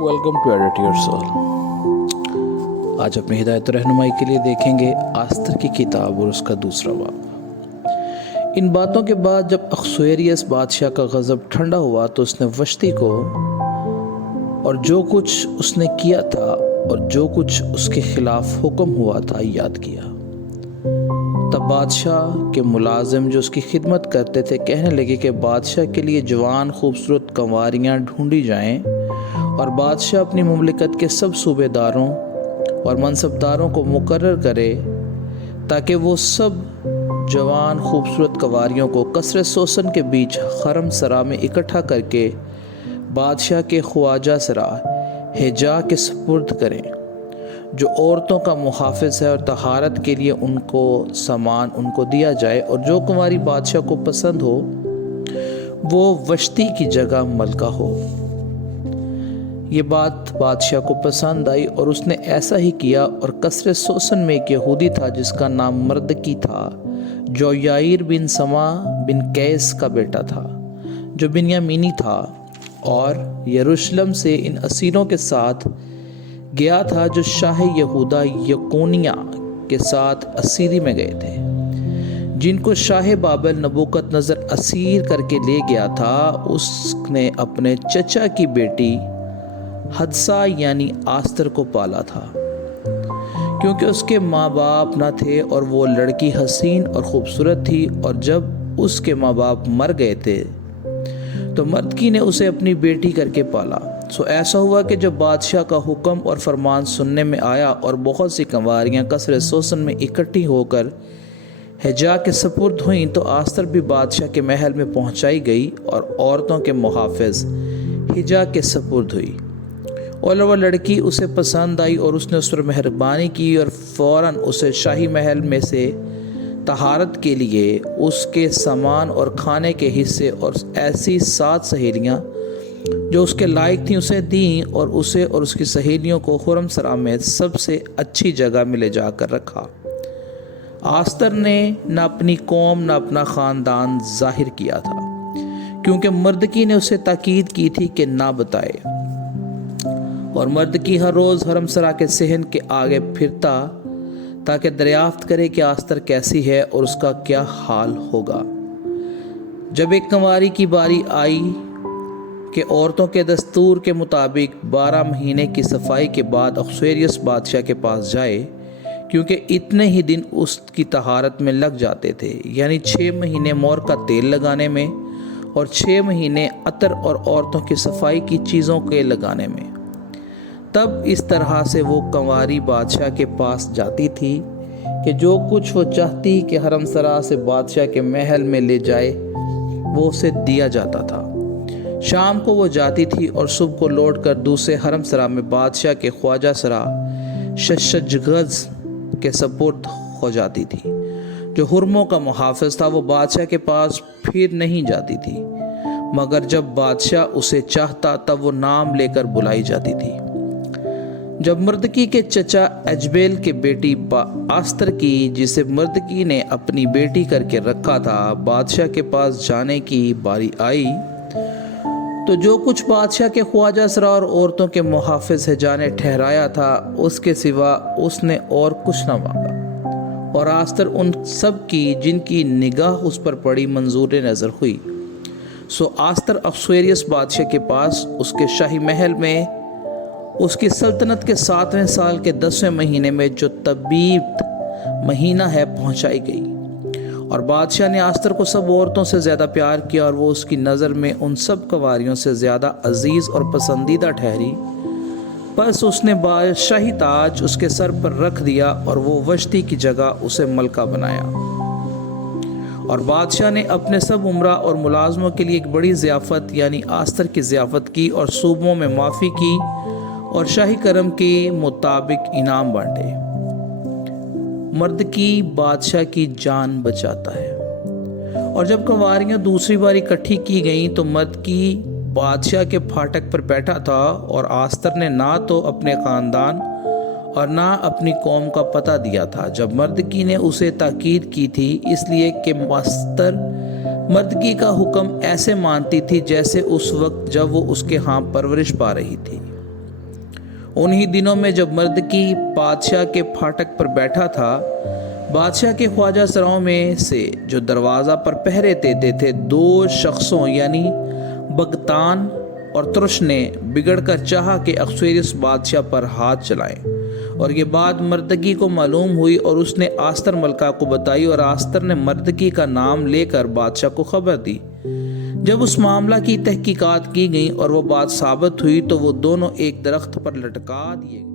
Welcome to edit your soul. आज अपनी हिदायत रहनुमाई के लिए देखेंगे आस्तर की किताब और उसका दूसरा बाब। इन बातों के बाद जब अख्सुएरियस बादशाह का गज़ब ठंडा हुआ तो उसने वश्ती को और जो कुछ उसने किया था और जो कुछ उसके खिलाफ हुक्म हुआ था याद किया। तब बादशाह के मुलाजिम जो उसकी खिदमत करते थे कहने लगे कि बादशाह के लिए जवान खूबसूरत कंवारियाँ ढूंढी जाएं और बादशाह अपनी मुमलिकत के सब सूबेदारों और मनसबदारों को मुकर्रर करे ताकि वो सब जवान खूबसूरत कंवारियों को कसरत सोसन के बीच हरम सरा में इकट्ठा करके बादशाह के ख्वाजा सरा हिजा के सुपुर्द करें, जो औरतों का मुहाफिज है, और तहारत के लिए उनको सामान उनको दिया जाए, और जो कुंवारी बादशाह को पसंद हो वो वश्ती की जगह मलका हो। ये बात बादशाह को पसंद आई और उसने ऐसा ही किया। और कसरे सोसन में एक यहूदी था जिसका नाम मर्दकी था, जो याईर बिन समा बिन कैस का बेटा था, जो बिन्यामीनी था, और यरूशलेम से इन असीरों के साथ गया था जो शाह यहूदा यकोनिया के साथ असीरी में गए थे, जिनको शाह बाबल नबूकतनज़र असीर करके ले गया था। उसने अपने चचा की बेटी हदसा यानी आस्तर को पाला था, क्योंकि उसके माँ बाप न थे और वो लड़की हसीन और ख़ूबसूरत थी। और जब उसके माँ बाप मर गए थे तो मर्दकी ने उसे अपनी बेटी करके पाला। सो ऐसा हुआ कि जब बादशाह का हुक्म और फरमान सुनने में आया और बहुत सी कंवारियाँ कसरे सोसन में इकट्ठी होकर हिजा के सपुर्द हुईं, तो आस्तर भी बादशाह के महल में पहुंचाई गई और औरतों के मुहाफिज हिजा के सपुर्द हुई। और वह लड़की उसे पसंद आई और उसने उस पर मेहरबानी की और फ़ौरन उसे शाही महल में से तहारत के लिए उसके सामान और खाने के हिस्से और ऐसी 7 सहेलियाँ जो उसके लायक थीं उसे दीं, और उसे और उसकी सहेलियों को खुरम सरा में सबसे अच्छी जगह में ले जाकर रखा। आस्तर ने न अपनी कौम न अपना ख़ानदान जाहिर किया था, क्योंकि मर्दकी ने उसे ताकीद की थी कि ना बताए। और मर्दकी हर रोज़ हरम सरा के सहन के आगे फिरता ताकि दरियाफ्त करे कि आस्तर कैसी है और उसका क्या हाल होगा। जब एक कंवारी की बारी आई कि औरतों के दस्तूर के मुताबिक 12 महीने की सफाई के बाद अख्सुएरियस बादशाह के पास जाए, क्योंकि इतने ही दिन उसकी तहारत में लग जाते थे, यानी 6 महीने मोर का तेल लगाने में और 6 महीने अतर और औरतों की सफाई की चीज़ों के लगाने में। तब इस तरह से वो कंवारी बादशाह के पास जाती थी कि जो कुछ वो चाहती कि हरम सरा से बादशाह के महल में ले जाए वो उसे दिया जाता था। शाम को वो जाती थी और सुबह को लौट कर दूसरे हरम सरा में बादशाह के ख्वाजा सरा शशजगज़ के सपुर्द हो जाती थी। जो हुर्मों का मुहाफ़िज़ था वो बादशाह के पास फिर नहीं जाती थी, मगर जब बादशाह उसे चाहता तब वो नाम लेकर बुलाई जाती थी। जब मर्दकी के चचा अजबेल के बेटी आस्तर की, जिसे मर्दकी ने अपनी बेटी करके रखा था, बादशाह के पास जाने की बारी आई, तो जो कुछ बादशाह के ख्वाजा सरा और औरतों के मुहाफिज हिजा ने ठहराया था उसके सिवा उसने और कुछ न मांगा। और आस्तर उन सब की जिनकी निगाह उस पर पड़ी मंजूर नज़र हुई। सो आस्तर अख्सुएरियस बादशाह के पास उसके शाही महल में उसकी सल्तनत के 7वें साल के 10वें महीने में, जो तबीब महीना है, पहुंचाई गई। और बादशाह ने आस्तर को सब औरतों से ज़्यादा प्यार किया और वो उसकी नज़र में उन सब कंवारियों से ज़्यादा अजीज़ और पसंदीदा ठहरी। बस उसने बादशाही ताज उसके सर पर रख दिया और वो वश्ती की जगह उसे मलका बनाया। और बादशाह ने अपने सब उमरा और मुलाजमों के लिए एक बड़ी ज़ियाफ़त यानी आस्तर की ज़ियाफ़त की और सूबों में माफ़ी की और शाही करम के मुताबिक इनाम बांटे। मर्दकी बादशाह की जान बचाता है। और जब कंवारियाँ दूसरी बार इकट्ठी की गईं तो मर्दकी बादशाह के फाटक पर बैठा था, और आस्तर ने ना तो अपने ख़ानदान और ना अपनी कौम का पता दिया था। जब मर्दकी ने उसे ताकीद की थी, इसलिए कि मास्तर मर्दकी का हुक्म ऐसे मानती थी जैसे उस वक्त जब वो उसके यहाँ परवरिश पा रही थी। انہی دنوں میں جب مردکی بادشاہ کے پھاٹک پر بیٹھا تھا، بادشاہ کے خواجہ سراؤں میں سے جو دروازہ پر پہرے دیتے تھے 2 شخصوں یعنی بگتان اور ترش نے بگڑ کر چاہا کہ اخشویروس بادشاہ پر ہاتھ چلائیں، اور یہ بات مردکی کو معلوم ہوئی اور اس نے آستر ملکہ کو بتائی، اور آستر نے مردکی کا نام لے کر بادشاہ کو خبر دی۔ جب اس معاملہ کی تحقیقات کی گئیں اور وہ بات ثابت ہوئی تو وہ دونوں ایک درخت پر لٹکا دیے گئے۔